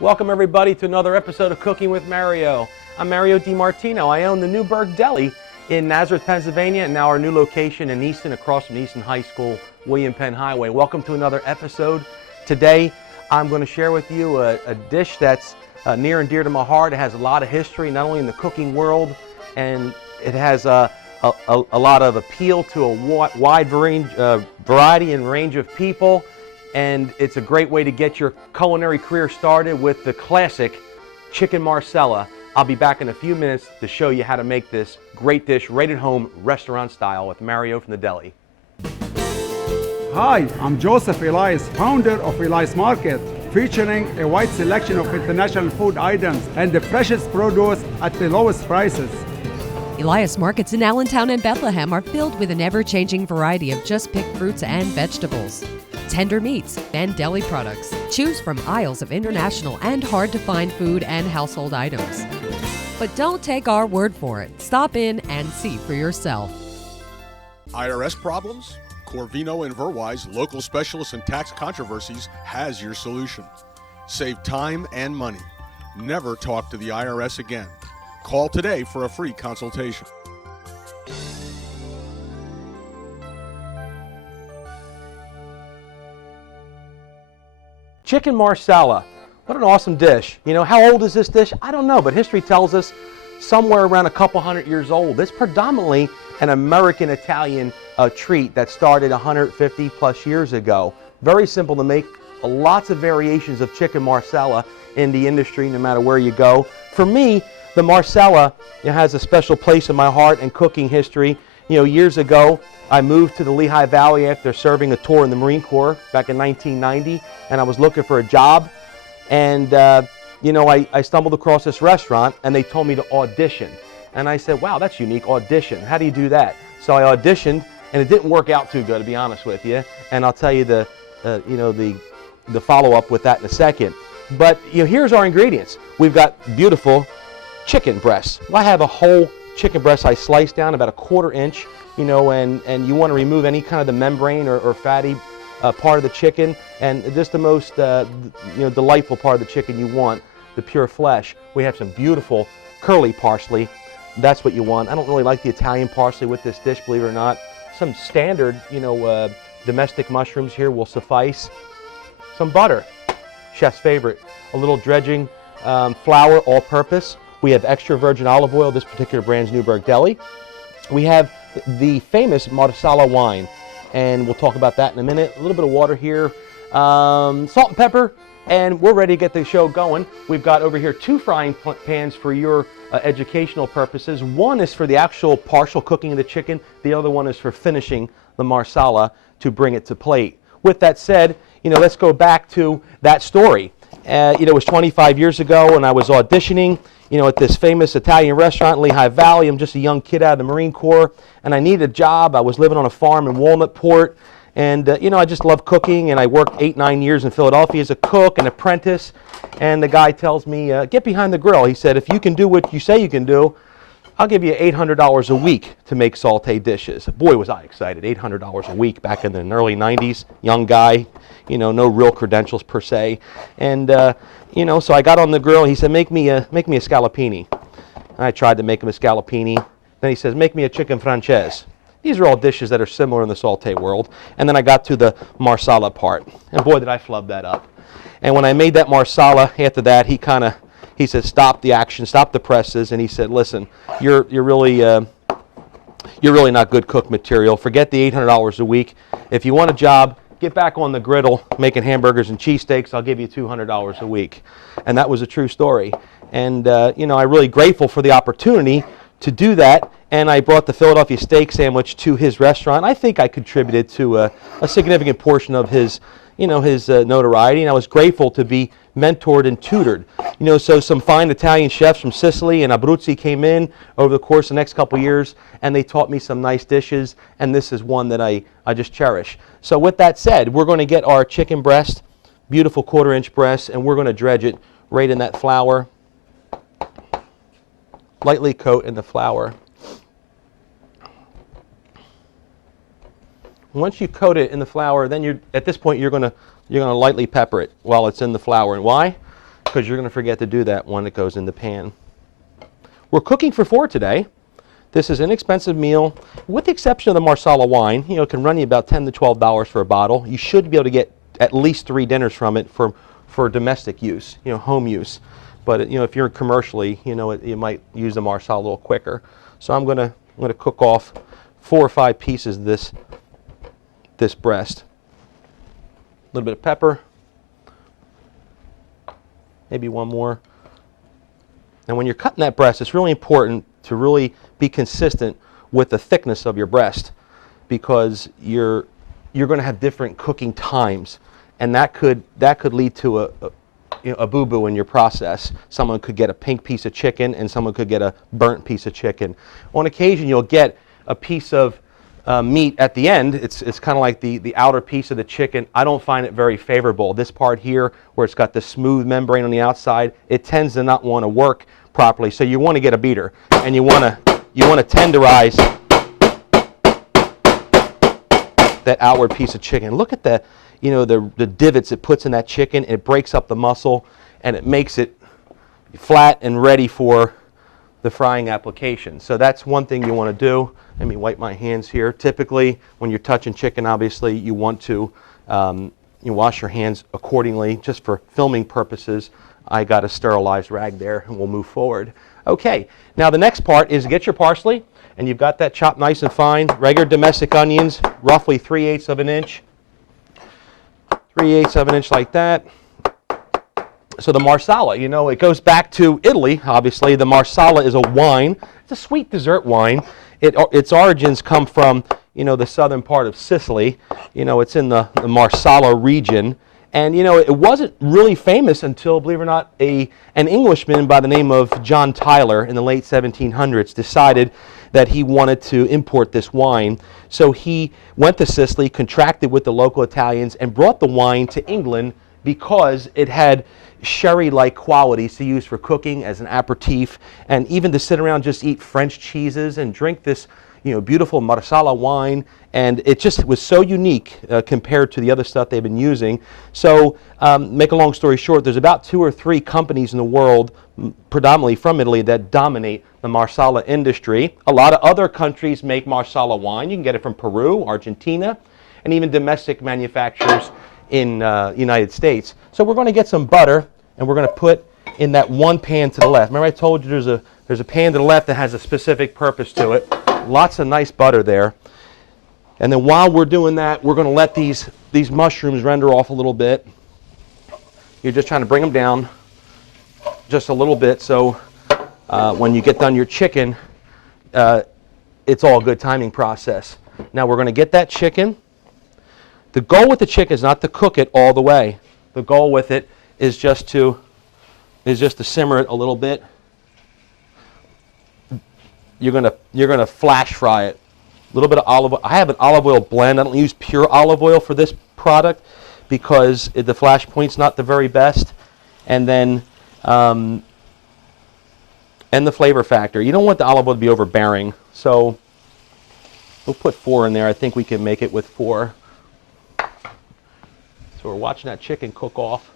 Welcome everybody to another episode of Cooking with Mario. I'm Mario DiMartino. I own the Newburg Deli in Nazareth, Pennsylvania, and now our new location in Easton, across from Easton High School, William Penn Highway. Welcome to another episode. Today, I'm going to share with you a dish that's near and dear to my heart. It has a lot of history, not only in the cooking world, and it has a lot of appeal to a wide variety and range of people. And it's a great way to get your culinary career started with the classic chicken Marsala. I'll be back in a few minutes to show you how to make this great dish right at home, restaurant style, with Mario from the deli. Hi, I'm Joseph Elias, founder of Elias Market, featuring a wide selection of international food items and the freshest produce at the lowest prices. Elias Markets in Allentown and Bethlehem are filled with an ever-changing variety of just-picked fruits and vegetables, tender meats, and deli products. Choose from aisles of international and hard-to-find food and household items. But don't take our word for it. Stop in and see for yourself. IRS problems? Corvino and Verwise, local specialists in tax controversies, has your solution. Save time and money. Never talk to the IRS again. Call today for a free consultation. Chicken Marsala. What an awesome dish. You know, how old is this dish? I don't know, but history tells us somewhere around a couple hundred years old. It's predominantly an American-Italian treat that started 150 plus years ago. Very simple to make. Lots of variations of chicken Marsala in the industry, no matter where you go. For me, the Marsala has a special place in my heart and cooking history. You know, years ago, I moved to the Lehigh Valley after serving a tour in the Marine Corps back in 1990, and I was looking for a job. And, you know, I stumbled across this restaurant, and they told me to audition. And I said, wow, that's unique, audition. How do you do that? So I auditioned, and it didn't work out too good, to be honest with you. And I'll tell you the follow-up with that in a second. But, you know, here's our ingredients. We've got beautiful chicken breasts. I have a whole chicken breast I sliced down about 1/4 inch, you know, and you want to remove any kind of the membrane or fatty part of the chicken, and just the most delightful part of the chicken you want, the pure flesh. We have some beautiful curly parsley. That's what you want. I don't really like the Italian parsley with this dish, believe it or not. Some standard, domestic mushrooms here will suffice. Some butter, chef's favorite. A little dredging flour, all-purpose. We have extra virgin olive oil. This particular brand's Newburg Deli. We have the famous Marsala wine, and we'll talk about that in a minute. A little bit of water here, salt and pepper, and we're ready to get the show going. We've got over here 2 frying pans for your educational purposes. One is for the actual partial cooking of the chicken. The other one is for finishing the Marsala to bring it to plate. With that said, let's go back to that story. It was 25 years ago, and I was auditioning, at this famous Italian restaurant in Lehigh Valley. I'm just a young kid out of the Marine Corps, and I needed a job. I was living on a farm in Walnutport, and, I just love cooking, and I worked 8-9 years in Philadelphia as a cook, an apprentice, and the guy tells me, get behind the grill. He said, if you can do what you say you can do, I'll give you $800 a week to make sauté dishes. Boy, was I excited. $800 a week back in the early 90s. Young guy, no real credentials per se. And, so I got on the grill, and he said, make me a scallopini. And I tried to make him a scallopini. Then he says, make me a chicken francese. These are all dishes that are similar in the sauté world. And then I got to the Marsala part. And boy, did I flub that up. And when I made that Marsala, after that, he said, stop the action, stop the presses, and he said, listen, you're really not good cook material. Forget the $800 a week. If you want a job, get back on the griddle making hamburgers and cheesesteaks. I'll give you $200 a week. And that was a true story. And, I'm really grateful for the opportunity to do that. And I brought the Philadelphia steak sandwich to his restaurant. I think I contributed to a significant portion of his notoriety, and I was grateful to be mentored and tutored. So some fine Italian chefs from Sicily and Abruzzi came in over the course of the next couple of years, and they taught me some nice dishes, and this is one that I just cherish. So with that said, we're going to get our chicken breast, beautiful 1/4 inch breast, and we're going to dredge it right in that flour. Lightly coat in the flour. Once you coat it in the flour, then at this point you're going to lightly pepper it while it's in the flour. And why? because you're going to forget to do that when it goes in the pan. We're cooking for 4 today. This is an inexpensive meal, with the exception of the Marsala wine. You know, it can run you about $10 to $12 for a bottle. You should be able to get at least 3 dinners from it for domestic use, you know, home use. But you know, if you're commercially, you know, you might use the Marsala a little quicker. So I'm going to cook off 4 or 5 pieces of this breast. A little bit of pepper, maybe one more. And when you're cutting that breast, it's really important to really be consistent with the thickness of your breast, because you're going to have different cooking times, and that could lead to a boo-boo in your process. Someone could get a pink piece of chicken, and someone could get a burnt piece of chicken. On occasion, you'll get a piece of meat at the end. It's kind of like the outer piece of the chicken. I don't find it very favorable. This part here, where it's got the smooth membrane on the outside, it tends to not want to work properly. So you want to get a beater, and you want to tenderize that outward piece of chicken. Look at the divots it puts in that chicken. It breaks up the muscle, and it makes it flat and ready for the frying application. So that's one thing you want to do. Let me wipe my hands here. Typically, when you're touching chicken, obviously, you want to you wash your hands accordingly. Just for filming purposes, I got a sterilized rag there, and we'll move forward. Okay, now the next part is get your parsley, and you've got that chopped nice and fine. Regular domestic onions, roughly 3/8 of an inch. 3/8 of an inch like that. So the Marsala, you know, it goes back to Italy, obviously. The Marsala is a wine. It's a sweet dessert wine. Its origins come from, you know, the southern part of Sicily. You know, it's in the Marsala region. And, you know, it wasn't really famous until, believe it or not, an Englishman by the name of John Tyler in the late 1700s decided that he wanted to import this wine. So he went to Sicily, contracted with the local Italians, and brought the wine to England because it had sherry-like qualities to use for cooking as an aperitif, and even to sit around just eat French cheeses and drink this, you know, beautiful Marsala wine. And it just was so unique compared to the other stuff they've been using. So make a long story short, there's about 2 or 3 companies in the world, predominantly from Italy, that dominate the Marsala industry. A lot of other countries make Marsala wine. You can get it from Peru, Argentina, and even domestic manufacturers in the United States. So we're going to get some butter, and we're going to put in that one pan to the left. Remember I told you there's a pan to the left that has a specific purpose to it. Lots of nice butter there. And then while we're doing that, we're going to let these mushrooms render off a little bit. You're just trying to bring them down just a little bit, so when you get done your chicken, it's all a good timing process. Now we're going to get that chicken. The goal with the chicken is not to cook it all the way. The goal with it is just to simmer it a little bit. You're gonna flash fry it. A little bit of olive oil. I have an olive oil blend. I don't use pure olive oil for this product because the flash point's not the very best. And then and the flavor factor. You don't want the olive oil to be overbearing. So we'll put 4 in there. I think we can make it with 4. So we're watching that chicken cook off.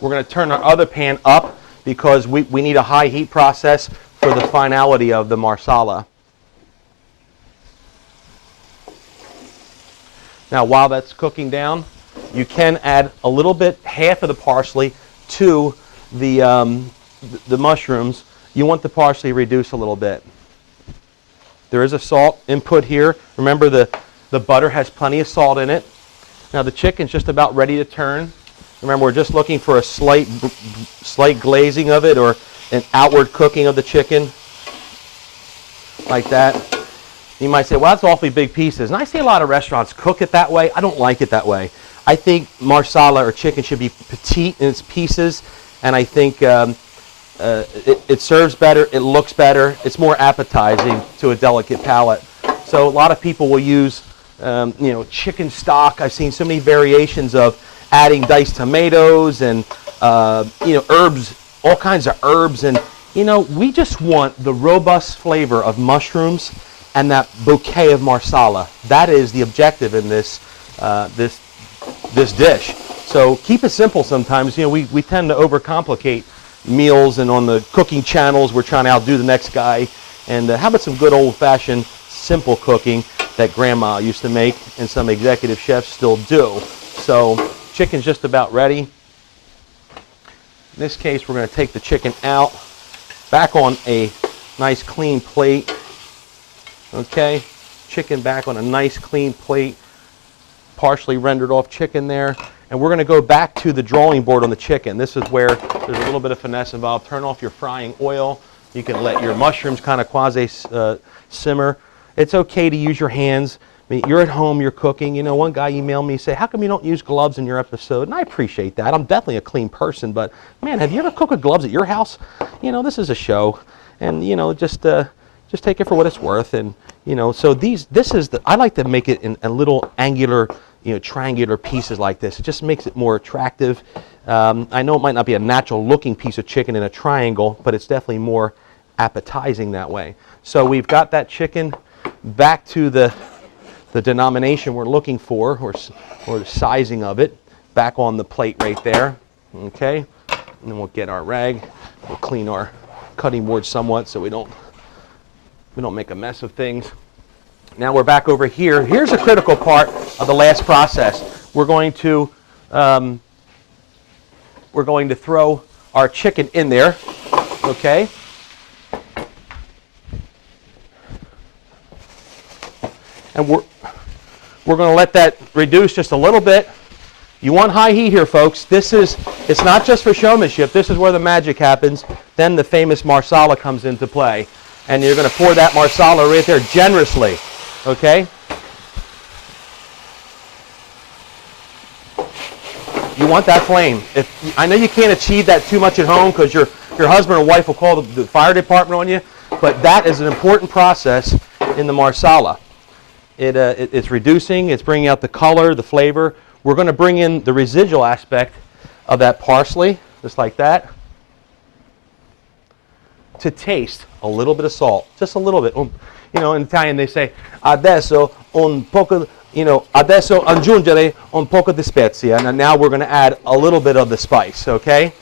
We're going to turn our other pan up because we need a high heat process for the finality of the Marsala. Now while that's cooking down, you can add a little bit, half of the parsley, to the mushrooms. You want the parsley reduced a little bit. There is a salt input here. Remember the butter has plenty of salt in it. Now the chicken's just about ready to turn. Remember, we're just looking for a slight glazing of it, or an outward cooking of the chicken, like that. You might say, well, that's awfully big pieces. And I see a lot of restaurants cook it that way. I don't like it that way. I think Marsala or chicken should be petite in its pieces, and I think it serves better, it looks better, it's more appetizing to a delicate palate. So a lot of people will use chicken stock. I've seen so many variations of adding diced tomatoes and herbs, all kinds of herbs, and we just want the robust flavor of mushrooms and that bouquet of Marsala. That is the objective in this this dish. So keep it simple sometimes. You know, we tend to overcomplicate meals, and on the cooking channels, we're trying to outdo the next guy. And how about some good old-fashioned simple cooking that Grandma used to make and some executive chefs still do. So chicken's just about ready. In this case, we're going to take the chicken out, back on a nice clean plate. Okay, chicken back on a nice clean plate, partially rendered off chicken there. And we're going to go back to the drawing board on the chicken. This is where there's a little bit of finesse involved. Turn off your frying oil. You can let your mushrooms kind of quasi simmer. It's okay to use your hands. I mean, you're at home, you're cooking. You know, one guy emailed me, say, how come you don't use gloves in your episode? And I appreciate that. I'm definitely a clean person, but man, have you ever cooked with gloves at your house? You know, this is a show, and you know, just take it for what it's worth. And you know, so I like to make it in a little angular, you know, triangular pieces like this. It just makes it more attractive. I know it might not be a natural looking piece of chicken in a triangle, but it's definitely more appetizing that way. So we've got that chicken back to the denomination we're looking for, or the sizing of it, back on the plate right there. Okay, and then we'll get our rag. We'll clean our cutting board somewhat so we don't make a mess of things. Now we're back over here. Here's a critical part of the last process. We're going to throw our chicken in there. Okay. And we're going to let that reduce just a little bit. You want high heat here, folks. It's not just for showmanship. This is where the magic happens. Then the famous Marsala comes into play. And you're going to pour that Marsala right there generously. Okay? You want that flame. I know you can't achieve that too much at home because your husband or wife will call the fire department on you, but that is an important process in the Marsala. It's reducing, it's bringing out the color, the flavor. We're going to bring in the residual aspect of that parsley, just like that. To taste a little bit of salt, just a little bit. You know, in Italian they say, adesso un poco, you know, adesso aggiungere un poco di spezia. And now we're going to add a little bit of the spice, okay?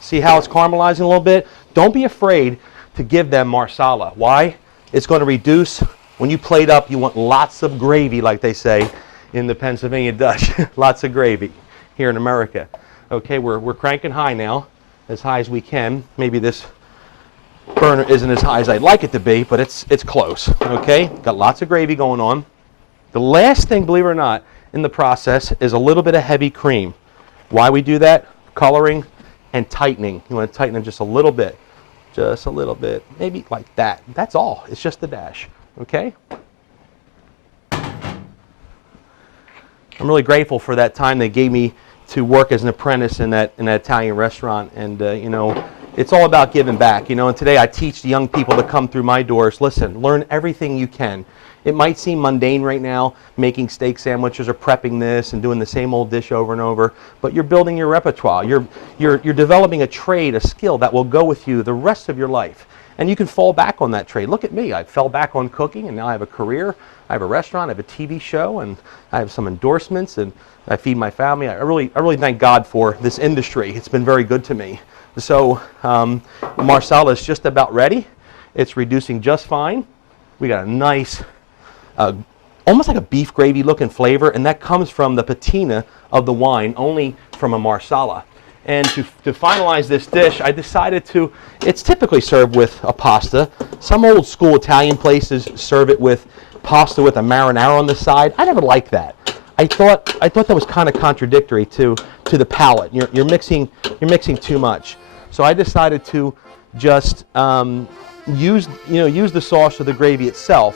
See how it's caramelizing a little bit? Don't be afraid to give them Marsala. Why? It's going to reduce. When you plate up, you want lots of gravy, like they say in the Pennsylvania Dutch. Lots of gravy here in America. Okay, we're cranking high now, as high as we can. Maybe this burner isn't as high as I'd like it to be, but it's close. Okay, got lots of gravy going on. The last thing, believe it or not, in the process is a little bit of heavy cream. Why we do that? Coloring and tightening. You want to tighten it just a little bit, maybe like that. That's all. It's just a dash. Okay? I'm really grateful for that time they gave me to work as an apprentice in that Italian restaurant, and you know, it's all about giving back. You know, and today I teach the young people that come through my doors, listen, learn everything you can. It might seem mundane right now, making steak sandwiches or prepping this and doing the same old dish over and over, but you're building your repertoire. You're developing a trade, a skill that will go with you the rest of your life. And you can fall back on that trade. Look at me. I fell back on cooking, and now I have a career. I have a restaurant. I have a TV show, and I have some endorsements, and I feed my family. I really thank God for this industry. It's been very good to me. So Marsala is just about ready. It's reducing just fine. We got a nice, almost like a beef gravy looking flavor, and that comes from the patina of the wine, only from a Marsala. And to finalize this dish, I decided it's typically served with a pasta. Some old school Italian places serve it with pasta with a marinara on the side. I never liked that. I thought that was kind of contradictory to the palate. You're mixing too much. So I decided to just use the sauce or the gravy itself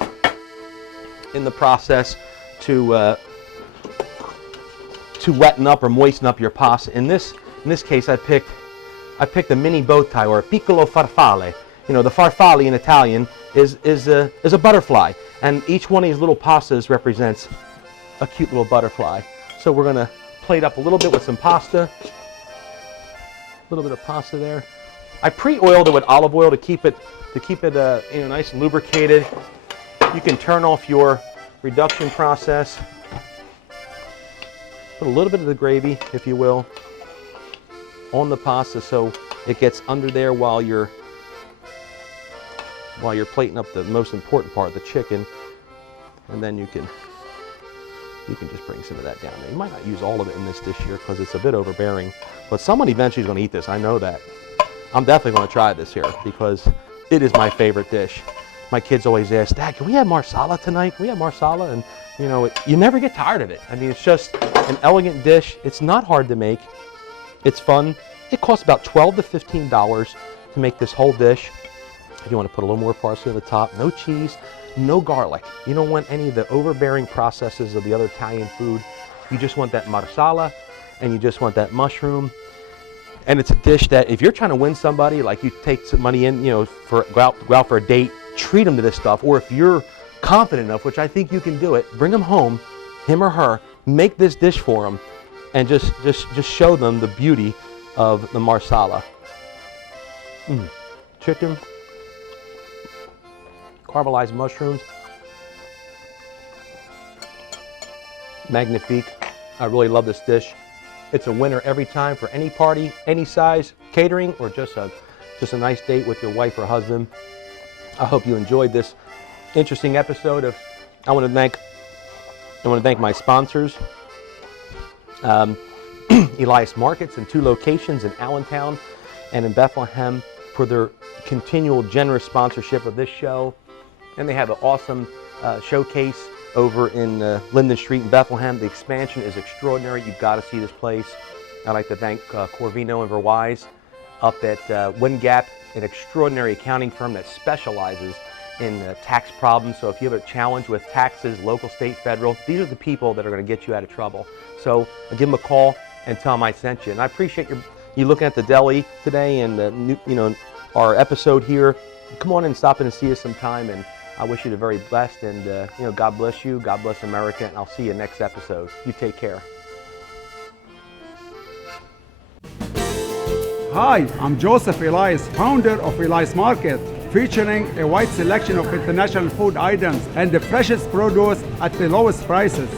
in the process to wetten up or moisten up your pasta. In this case, I picked a mini bow tie, or a piccolo farfalle. You know, the farfalle in Italian is a butterfly, and each one of these little pastas represents a cute little butterfly. So we're going to plate up a little bit with some pasta. A little bit of pasta there. I pre-oiled it with olive oil to keep it nice and lubricated. You can turn off your reduction process. Put a little bit of the gravy, if you will, on the pasta so it gets under there while you're plating up the most important part, the chicken. And then you can just bring some of that down there. You might not use all of it in this dish here because it's a bit overbearing, but someone eventually is going to eat this. I know that. I'm definitely going to try this here because it is my favorite dish. My kids always ask, Dad, can we have Marsala tonight? Can we have Marsala? And you know, you never get tired of it. I mean, it's just an elegant dish. It's not hard to make. It's fun. It costs about $12 to $15 to make this whole dish. If you want to put a little more parsley on the top, no cheese, no garlic. You don't want any of the overbearing processes of the other Italian food. You just want that Marsala and you just want that mushroom. And it's a dish that if you're trying to win somebody, like you take some money in, you know, go out for a date, treat them to this stuff. Or if you're confident enough, which I think you can do it, bring them home, him or her, make this dish for them, and just show them the beauty of the Marsala. Chicken, caramelized mushrooms, magnifique. I really love this dish. It's a winner every time for any party, any size, catering, or just a nice date with your wife or husband. I hope you enjoyed this interesting episode of. I want to thank my sponsors, Elias Markets in 2 locations in Allentown and in Bethlehem, for their continual generous sponsorship of this show. And they have an awesome showcase over in Linden Street in Bethlehem. The expansion is extraordinary. You've got to see this place. I'd like to thank Corvino and Verwise up at Wingap, an extraordinary accounting firm that specializes in tax problems. So if you have a challenge with taxes, local, state, federal, these are the people that are going to get you out of trouble. So give them a call and tell them I sent you. And I appreciate you looking at the deli today and our episode here. Come on and stop in and see us sometime. And I wish you the very best, and God bless you, God bless America, and I'll see you next episode. You take care. Hi, I'm Joseph Elias, founder of Elias Market, featuring a wide selection of international food items and the freshest produce at the lowest prices.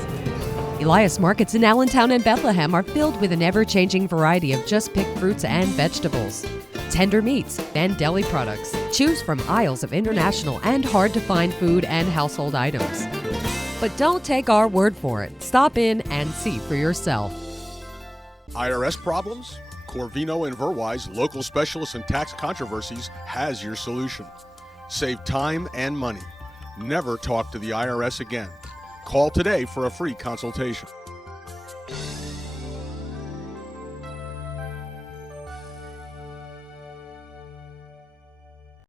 Elias Markets in Allentown and Bethlehem are filled with an ever-changing variety of just-picked fruits and vegetables, tender meats, and deli products. Choose from aisles of international and hard-to-find food and household items. But don't take our word for it. Stop in and see for yourself. IRS problems? Corvino and Verwise, local specialists in tax controversies, has your solution. Save time and money. Never talk to the IRS again. Call today for a free consultation.